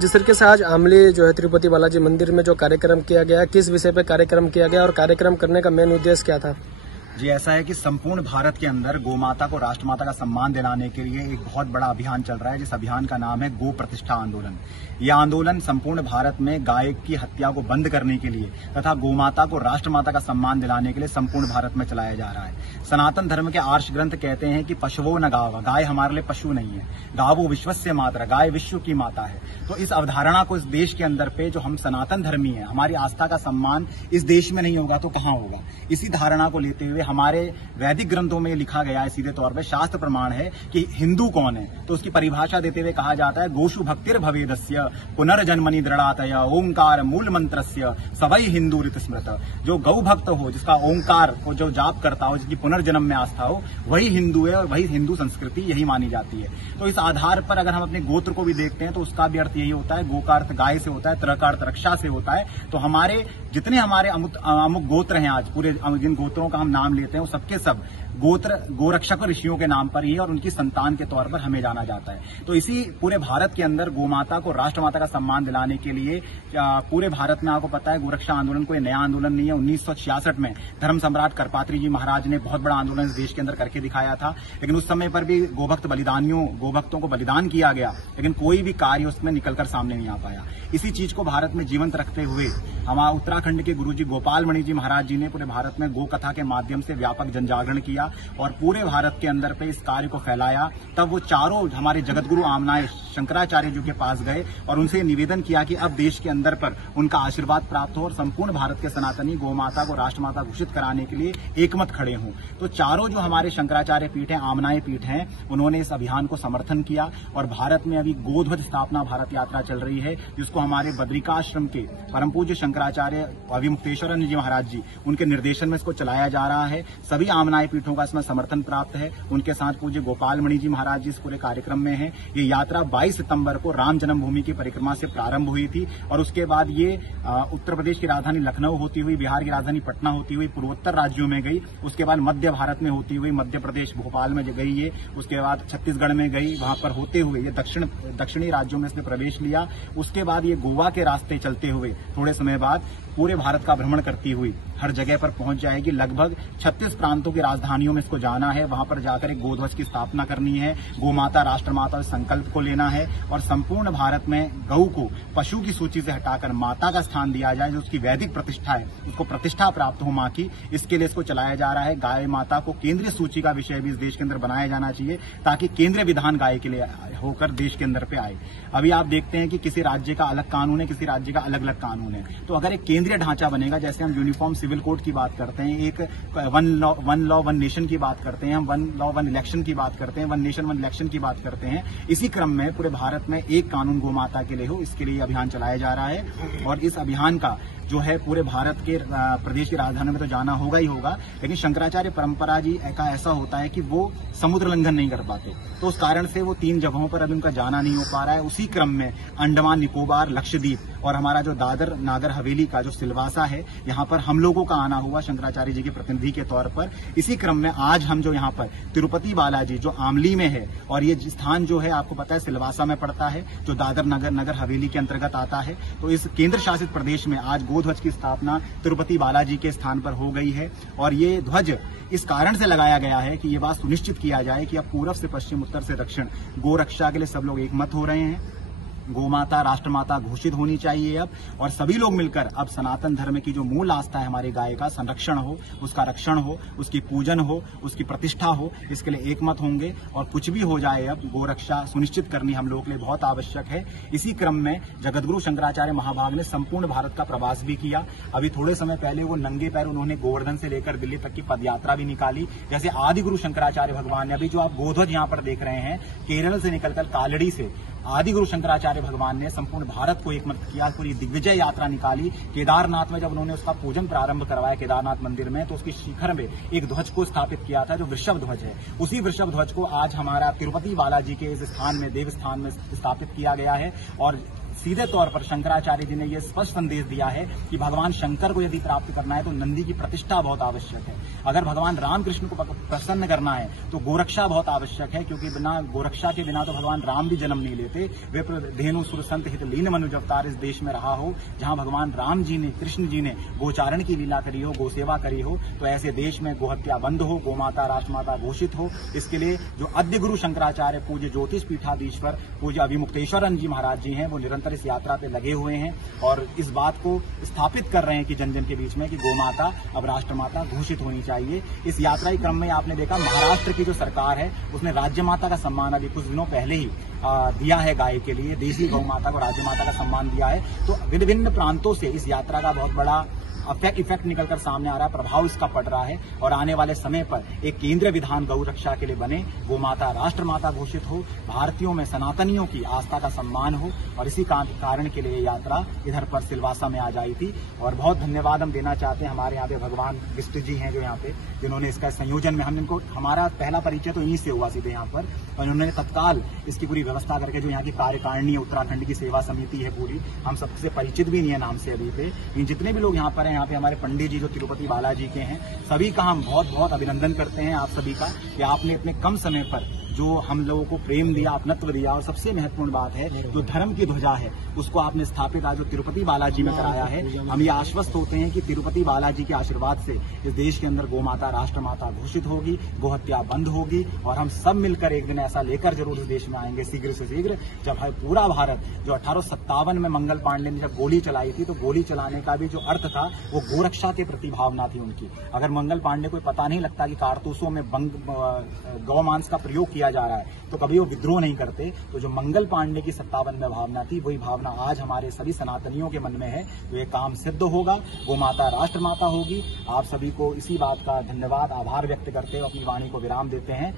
जिस तरीके से आज आमली जो है तिरुपति बालाजी मंदिर में जो कार्यक्रम किया गया, किस विषय पे कार्यक्रम किया गया और कार्यक्रम करने का मेन उद्देश्य क्या था? जी, ऐसा है कि संपूर्ण भारत के अंदर गोमाता को राष्ट्रमाता का सम्मान दिलाने के लिए एक बहुत बड़ा अभियान चल रहा है, जिस अभियान का नाम है गो प्रतिष्ठा आंदोलन। यह आंदोलन संपूर्ण भारत में गाय की हत्या को बंद करने के लिए तथा गोमाता को राष्ट्रमाता का सम्मान दिलाने के लिए संपूर्ण भारत में चलाया जा रहा है। सनातन धर्म के आर्ष ग्रंथ कहते हैं कि पशुओं न गाव, गाय हमारे लिए पशु नहीं है, गावो विश्वस्य मातरा, गाय विश्व की माता है। तो इस अवधारणा को इस देश के अंदर पे जो हम सनातन धर्मी है, हमारी आस्था का सम्मान इस देश में नहीं होगा तो कहाँ होगा। इसी धारणा को लेते हुए हमारे वैदिक ग्रंथों में लिखा गया है, सीधे तौर पे शास्त्र प्रमाण है कि हिंदू कौन है, तो उसकी परिभाषा देते हुए कहा जाता है गोशु भक्तिर भवेदस्य पुनर्जन्मनि दृढ़ातय ओंकार मूल मंत्रस्य सवै हिंदू ऋत स्मृत। जो गौ भक्त हो, जिसका ओंकार को जो जाप करता हो, जिसकी पुनर्जन्म में आस्था हो, वही हिंदू है और वही हिंदू संस्कृति यही मानी जाती है। तो इस आधार पर अगर हम अपने गोत्र को भी देखते हैं तो उसका भी अर्थ यही होता है, गो का अर्थ गाय से होता है, त्र का अर्थ रक्षा से होता है। तो हमारे जितने हमारे अमुक गोत्र हैं, आज पूरे जिन गोत्रों का हम नाम लेते हैं वो सबके सब गोत्र गोरक्षक ऋषियों के नाम पर ही है और उनकी संतान के तौर पर हमें जाना जाता है। तो इसी पूरे भारत के अंदर गोमाता को राष्ट्रमाता का सम्मान दिलाने के लिए पूरे भारत में आपको पता है गोरक्षा आंदोलन कोई नया आंदोलन नहीं है। 1966 में धर्म सम्राट करपात्री जी महाराज ने बहुत बड़ा आंदोलन इस देश के अंदर करके दिखाया था, लेकिन उस समय पर भी गोभक्त बलिदानियों गोभक्तों को बलिदान किया गया, लेकिन कोई भी कार्य उसमें निकलकर सामने नहीं आ पाया। इसी चीज को भारत में जीवंत रखते हुए हमारे उत्तराखंड के गुरुजी गोपाल मणि जी महाराज जी ने पूरे भारत में गो कथा के माध्यम से व्यापक जनजागरण किया और पूरे भारत के अंदर पे इस कार्य को फैलाया। तब वो चारों हमारे जगतगुरु आमनाए शंकराचार्य जी के पास गए और उनसे निवेदन किया कि अब देश के अंदर पर उनका आशीर्वाद प्राप्त हो और संपूर्ण भारत के सनातनी गोमाता को राष्ट्रमाता घोषित कराने के लिए एकमत खड़े हों। तो चारों जो हमारे शंकराचार्य पीठ है, आमनाए पीठ हैं, उन्होंने इस अभियान को समर्थन किया और भारत में अभी गोध्वज स्थापना भारत यात्रा चल रही है, जिसको हमारे बद्रिकाश्रम के परम पूज्य शंकराचार्य अभिमुक्तेश्वरानंद जी महाराज जी उनके निर्देशन में इसको चलाया जा रहा है। सभी आमनाए पीठों का इसमें समर्थन प्राप्त है। उनके साथ पूज्य गोपाल मणि जी महाराज जी इस पूरे कार्यक्रम में हैं। ये यात्रा 22 सितंबर को राम जन्मभूमि की परिक्रमा से प्रारंभ हुई थी और उसके बाद ये उत्तर प्रदेश की राजधानी लखनऊ होती हुई, बिहार की राजधानी पटना होती हुई पूर्वोत्तर राज्यों में गई। उसके बाद मध्य भारत में होती हुई मध्य प्रदेश भोपाल में गई ये, उसके बाद छत्तीसगढ़ में गई, वहां पर होते हुए ये दक्षिणी राज्यों में इसने प्रवेश लिया। उसके बाद ये गोवा के रास्ते चलते हुए थोड़े समय बाद पूरे भारत का भ्रमण करती हुई हर जगह पर पहुंच जाएगी। लगभग 36 प्रांतों की राजधानियों में इसको जाना है, वहां पर जाकर एक गोध्वज की स्थापना करनी है, गोमाता राष्ट्रमाता संकल्प को लेना है और संपूर्ण भारत में गौ को पशु की सूची से हटाकर माता का स्थान दिया जाए, जो उसकी वैदिक प्रतिष्ठा है, उसको प्रतिष्ठा प्राप्त हो मां की। इसके लिए इसको चलाया जा रहा है। गाय माता को केंद्रीय सूची का विषय भी इस देश के अंदर बनाया जाना चाहिए ताकि केंद्रीय विधान गाय के लिए होकर देश के अंदर पे आए। अभी आप देखते हैं कि किसी राज्य का अलग कानून है, किसी राज्य का अलग अलग कानून है। तो अगर एक केंद्रीय ढांचा बनेगा, जैसे हम यूनिफॉर्म सिविल कोड की बात करते हैं, एक वन लॉ वन नेशन की बात करते हैं, हम वन लॉ वन इलेक्शन की बात करते हैं, वन नेशन वन इलेक्शन की बात करते हैं, इसी क्रम में पूरे भारत में एक कानून गोमाता के लिए हो, इसके लिए अभियान चलाया जा रहा है। और इस अभियान का जो है पूरे भारत के प्रदेश की राजधानी में तो जाना होगा ही होगा, लेकिन शंकराचार्य परंपरा जी का ऐसा होता है कि वो समुद्र लंघन नहीं कर पाते, तो उस कारण से वो 3 जगहों पर अभी उनका जाना नहीं हो पा रहा है। उसी क्रम में अंडमान निकोबार, लक्षद्वीप और हमारा जो दादर नागर हवेली का जो सिलवासा है, यहाँ पर हम लोगों का आना हुआ शंकराचार्य जी के प्रतिनिधि के तौर पर। इसी क्रम में आज हम जो यहाँ पर तिरुपति बालाजी जो आमली में है, और ये स्थान जो है आपको पता है सिलवासा में पड़ता है, जो दादर नगर हवेली के अंतर्गत आता है। तो इस केंद्र शासित प्रदेश में आज ध्वज की स्थापना तिरुपति बालाजी के स्थान पर हो गई है और ये ध्वज इस कारण से लगाया गया है कि ये बात सुनिश्चित किया जाए कि अब पूर्व से पश्चिम, उत्तर से दक्षिण गो रक्षा के लिए सब लोग एकमत हो रहे हैं। गोमाता राष्ट्रमाता घोषित होनी चाहिए अब, और सभी लोग मिलकर अब सनातन धर्म की जो मूल आस्था है हमारी गाय का संरक्षण हो, उसका रक्षण हो, उसकी पूजन हो, उसकी प्रतिष्ठा हो, इसके लिए एकमत होंगे। और कुछ भी हो जाए अब गोरक्षा सुनिश्चित करनी हम लोगों के लिए बहुत आवश्यक है। इसी क्रम में जगतगुरु शंकराचार्य महाभाग ने संपूर्ण भारत का प्रवास भी किया। अभी थोड़े समय पहले वो नंगे पैर उन्होंने गोवर्धन से लेकर दिल्ली तक की पदयात्रा भी निकाली। जैसे आदि गुरु शंकराचार्य भगवान ने, अभी जो आप गोध्वज यहाँ पर देख रहे हैं, केरल से निकलकर कालड़ी से आदि गुरु शंकराचार्य भगवान ने संपूर्ण भारत को एकमत किया, पूरी दिग्विजय यात्रा निकाली। केदारनाथ में जब उन्होंने उसका पूजन प्रारंभ करवाया केदारनाथ मंदिर में, तो उसकी शिखर में एक ध्वज को स्थापित किया था जो वृषभ ध्वज है। उसी वृषभ ध्वज को आज हमारा तिरुपति बालाजी के इस स्थान में, देव स्थान में स्थापित किया गया है और सीधे तौर पर शंकराचार्य जी ने यह स्पष्ट संदेश दिया है कि भगवान शंकर को यदि प्राप्त करना है तो नंदी की प्रतिष्ठा बहुत आवश्यक है। अगर भगवान रामकृष्ण को प्रसन्न करना है तो गोरक्षा बहुत आवश्यक है, क्योंकि बिना गोरक्षा के बिना तो भगवान राम भी जन्म नहीं लेते। वे धेनु सुर संत हित लीन मनुज अवतार इस देश में रहा हो, जहां भगवान राम जी ने, कृष्ण जी ने गोचारण की लीला करी हो, गोसेवा करी हो, तो ऐसे देश में गोहत्या बंद हो, गोमाता राष्ट्रमाता घोषित हो। इसके लिए जो अद्य गुरु शंकराचार्य पूज्य ज्योतिष पीठाधीश्वर पूज्य अभिमुक्तेश्वरन जी महाराज जी हैं, वो निरंतर इस यात्रा पे लगे हुए हैं और इस बात को स्थापित कर रहे हैं कि जन जन के बीच में कि गोमाता अब राष्ट्रमाता घोषित होनी चाहिए। इस यात्रा के क्रम में आपने देखा महाराष्ट्र की जो सरकार है उसने राज्य माता का सम्मान अभी कुछ दिनों पहले ही दिया है गाय के लिए, देशी गौ माता को राज्य माता का सम्मान दिया है। तो विभिन्न प्रांतों से इस यात्रा का बहुत बड़ा इफेक्ट निकलकर सामने आ रहा है, प्रभाव इसका पड़ रहा है और आने वाले समय पर एक केंद्रीय विधान गौ रक्षा के लिए बने, गोमाता राष्ट्रमाता घोषित हो, भारतीयों में सनातनियों की आस्था का सम्मान हो और इसी कारण के लिए यात्रा इधर पर सिलवासा में आ जाई थी। और बहुत धन्यवाद हम देना चाहते हैं हमारे यहाँ पे भगवान बिष्ट जी हैं जो यहाँ पे, जिन्होंने इसका संयोजन में हमारा पहला परिचय तो इन्हीं से हुआ सीधे यहाँ पर, और उन्होंने तत्काल इसकी पूरी व्यवस्था करके, जो यहाँ की कार्यकारिणी है उत्तराखंड की सेवा समिति है पूरी, हम सबसे परिचित भी नहीं है नाम से अभी पे, इन जितने भी लोग यहाँ पर हैं, यहाँ पे हमारे पंडित जी जो तिरुपति बालाजी के हैं, सभी का हम बहुत बहुत अभिनंदन करते हैं आप सभी का कि आपने इतने कम समय पर जो हम लोगों को प्रेम दिया, अपनत्व दिया, और सबसे महत्वपूर्ण बात है जो धर्म की ध्वजा है उसको आपने स्थापित आज जो तिरुपति बालाजी में कराया है। हम ये आश्वस्त होते हैं कि तिरुपति बालाजी के आशीर्वाद से इस देश के अंदर गोमाता राष्ट्रमाता घोषित होगी, गोहत्या बंद होगी और हम सब मिलकर एक दिन ऐसा लेकर जरूर इस देश में आएंगे शीघ्र से शीघ्र, जब पूरा भारत, जो 1857 में मंगल पांडे ने जब गोली चलाई थी तो गोली चलाने का भी जो अर्थ था वो गोरक्षा के प्रति भावना थी उनकी। अगर मंगल पांडे को पता नहीं लगता कि कारतूसों में गौ मांस का प्रयोग किया जा रहा है तो कभी वो विद्रोह नहीं करते। तो जो मंगल पांडे की 57 में भावना थी वही भावना आज हमारे सभी सनातनियों के मन में है, तो ये काम सिद्ध होगा, गोमाता राष्ट्रमाता होगी। आप सभी को इसी बात का धन्यवाद, आभार व्यक्त करते हुए अपनी वाणी को विराम देते हैं।